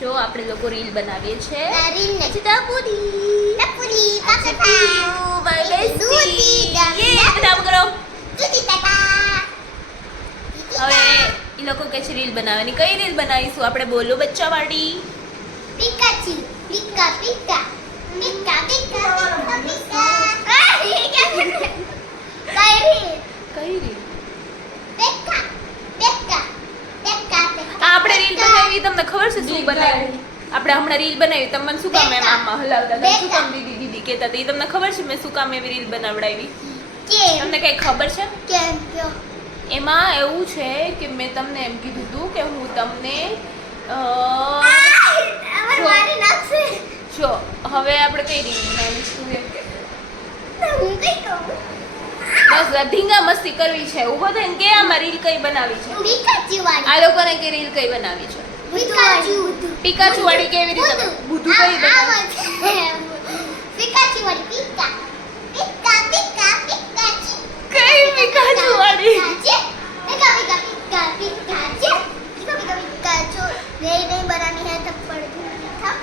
જો આપણે લોકો રીલ બનાવીએ છે રીલ ને ટપુડી ટપુડી પાપા બેસ્ટી યે બતાવ કરો તુતી ટાટા હવે ઈ લોકો કે છે રીલ બનાવવાની કઈ રીલ બનાવીશું આપણે બોલો બચ્ચા વાળી પિકાચુ પિકા પિકા પિકા પિકા પિકા એ ક્યાં કઈ રીલ કઈ રીલ પિકા પિકા પિકા આપણે રીલ બનાવી તમને ખબર છે શું બનાવ્યું આપણે હમણાં રીલ બનાવી તમે મને શું કામ એમ આમાં હલાવતા હતા શું કામ દીદી દીદી કહેતા હતા એ તમને ખબર છે મેં શું કામ એવી રીલ બનાવડાવી કે તમને કઈ ખબર છે કેમ કયો એમાં એવું છે કે મેં તમને એમ કીધું હતું કે હું તમને અમર મારી નાખશે જો હવે આપણે કઈ રીલ બનાવીશું એમ કે હું કઈ કહું બસ ધીંગા મસ્તી કરવી છે ઉભો થઈને કે આમાં રીલ કઈ બનાવી છે પિકાચુ વાળી આ લોકોને કે રીલ કઈ બનાવી છે પિકાચુ પિકાચુ વાળી કેવી રીતે બુધુ કઈ બનાવી પિકાચુ વાળી પિકા પિકા પિકા પિકાચુ કઈ પિકાચુ વાળી પિકા પિકા પિકા પિકાચુ પિકા પિકા પિકાચુ नहीं बनानी है थप्पड़ પિકા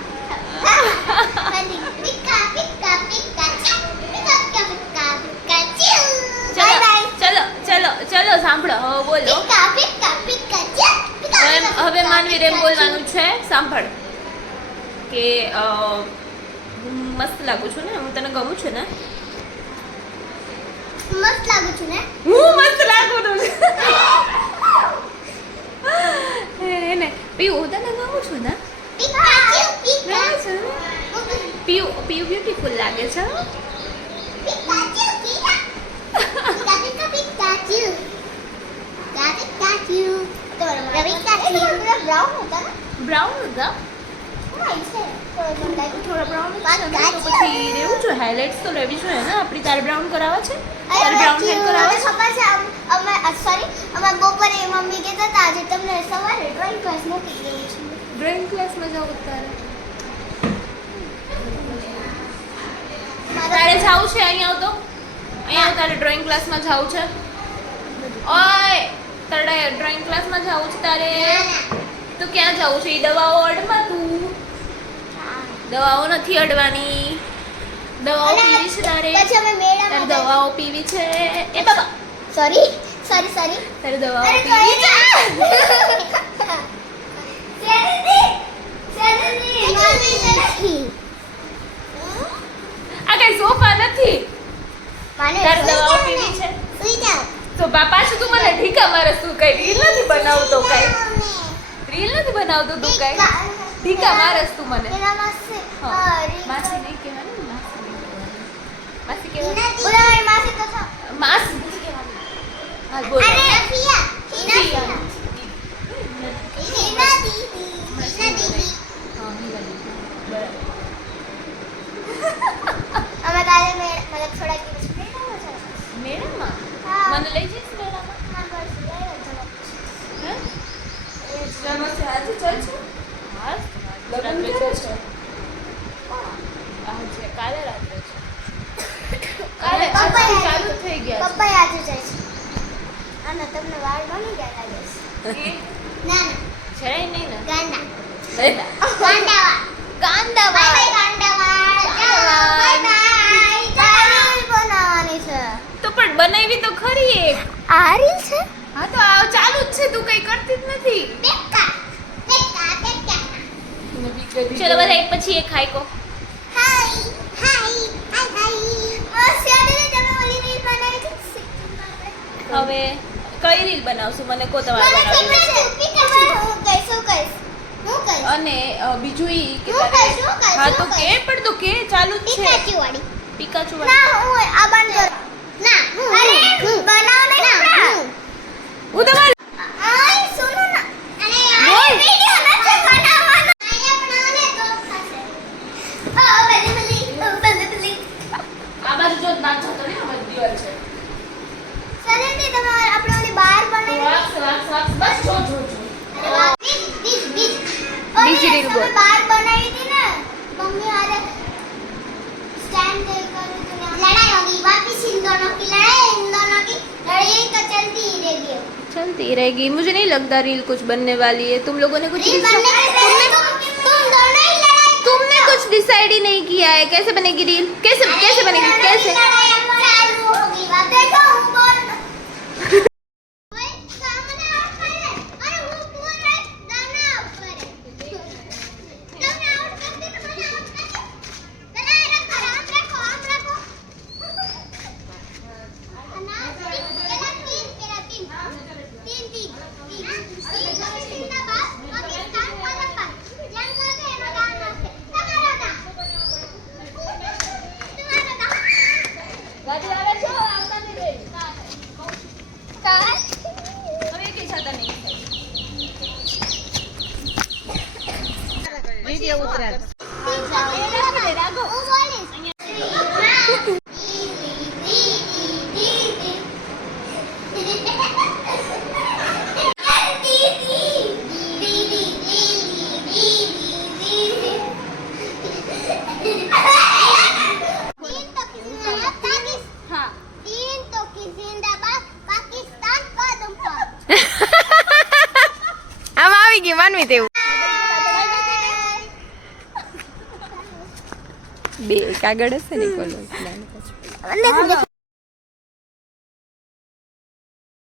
પિકા પિકા પિકાચુ પિકા પિકા પિકા પિકાચુ ચલો ચલો ચલો સાંભળો હવે બોલો પિકા પિકા પિકાચુ હવે માનવીર એમ બોલવાનું છે સાંભળ કે હું મસ્ત લાગુ છું ને હું તને ગમું છું ને મસ્ત લાગુ છું ને હું મસ્ત લાગુ છું એને પીયુ હું તને ગમું છું ને પિકાચુ પિકા પીયુ પીયુ બ્યુટીફુલ લાગે છે પિકાચુ પિકા પિકા પિકા પિકાચુ પિકા પિકાચુ તો પિકાચુ બ્રાઉન होता ना બ્રાઉન હતા नहीं से થોડા બ્રાઉન તો પછી રહેવું જોઈએ હાઇલાઇટ્સ તો લેવી જોઈએ ને આપણી તારે બ્રાઉન કરાવવા છે તારે બ્રાઉન હેર કરાવવા છે ખબર છે અમે સોરી અમે બપોરે મમ્મી કહેતા હતા આજે તમને સવારે ડ્રોઈંગ ક્લાસ મૂકી દેવી છે ડ્રોઈંગ ક્લાસમાં જાવ તારે તારે જાવું છે અહીંયા આવતો અહીંયા તારે ડ્રોઈંગ ક્લાસમાં જાવું છે ઓય તારે ડ્રોઈંગ ક્લાસમાં જાવું છે તારે તો ક્યાં જાવું છે એ દવાઓ અડમાં તું દવાઓ નથી અડવાની દવાઓ પીવી છે તારે પછી અમે તારે મેળામાં દવાઓ પીવી છે એ બાબા સોરી સોરી સોરી તારે દવાઓ અરે પીવી છે આ કઈ સોફા નથી તારે દવાઓ પીવી છે તો બાપા શું તું મને ઢીકા મારે તું કઈ રીલ નથી બનાવતો કઈ રીલ નથી બનાવતો તું કઈ ઢીકા મારસ તું મને માસી નહીં કહેવાનું ને, માસી નહીં કહેવાનું. માસી કહેવાનું માસી નથી કહેવાનું હાલ બોલ મેળામાં મને લઈ જઈશ મેળામાં હે ચાલશે આજે ચાલશે હા રાત્રે ચાલશે આજે કાલે રાત્રે છે કાલે ચાલુ થઈ ગયા પપ્પા આજે જાય છે અને તમને વાળ બની ગયા લાગે છે છે ના ના જરાય નહીં ને ગાંડા લેતા ગાંડાવા કાંદા બાય બાય ગાંડાવા બાય બાય ચાલ બનાવવાની છે તો પણ બનાવી તો ખરી એક આ રીલ છે હા તો આ ચાલુ જ છે તું કઈ કરતી જ નથી બેકા બેકા બેકા ચલો બધા એક પછી એક ખાઈ કો હાય હાય હાય હાય બસ યાદ છે તમે ઓલી રીલ બનાવી હતી હવે કઈ રીલ બનાવશું મને કો તમારે મને બનાવવી ખબર છે પિકાચુ હું કઈશ અને બીજું ઈ કે હું તારે કહીશ, હું કહીશ, હા હું તો કે કહીશ. પણ તો કે ચાલુ જ છે પિકાચુ વાળી પિકાચુ ના હું આ બંધ ના અરે બનાવ નહીં ના હું તમારે આય સુનો ના અરે બોલ. યાર વિડિયો નથી બનાવવાનો આયા બનાવને તો થશે ઓ બલી આ બાજુ જો નાચ થતો ને અમારી દિવાલ છે સરેન્ડી તમારે આપણે ઓલી બહાર બનાવી વાક્સ બસ જો અરે વાહ બીજ બીજી રીલ બોલ. બહાર બનાવી હતી ને મમ્મી હારે स्टैंड देकर लड़ाई होगी वापिस इन दोनों की लड़ाई इन दोनों की लड़ाई तो चलती ही रहेगी चलती रहेगी मुझे नहीं लगता रील कुछ बनने वाली है तुम लोगों ने कुछ रील बनने वाली है तुम डिसाइड ही नहीं किया है कैसे बनेगी रील कैसे कैसे बनेगी कैसे चालू होगी बात देखो ऊपर ओए सामने आउट कर ले अरे वो पूरा दाना ऊपर है तुमने आउट कर दी तो मैंने आउट कर दी चला रखो आप रखो अनाज मेरा तीन जिंदाबाद पाकिस्तान पाकिस्तान जंग करके एनो दाना से તમારો દા ગાડી આવે છે આવતા નહીં રે કા હવે કે છાતા નહીં વિડિયો ઉતરાર રાખો હું બોલીશ હા तीन तो की जिंदाबाद पाकिस्तान कदम पर આમ આવી ગઈ માનવી તેવું બે કાગળ હશે ને કોલો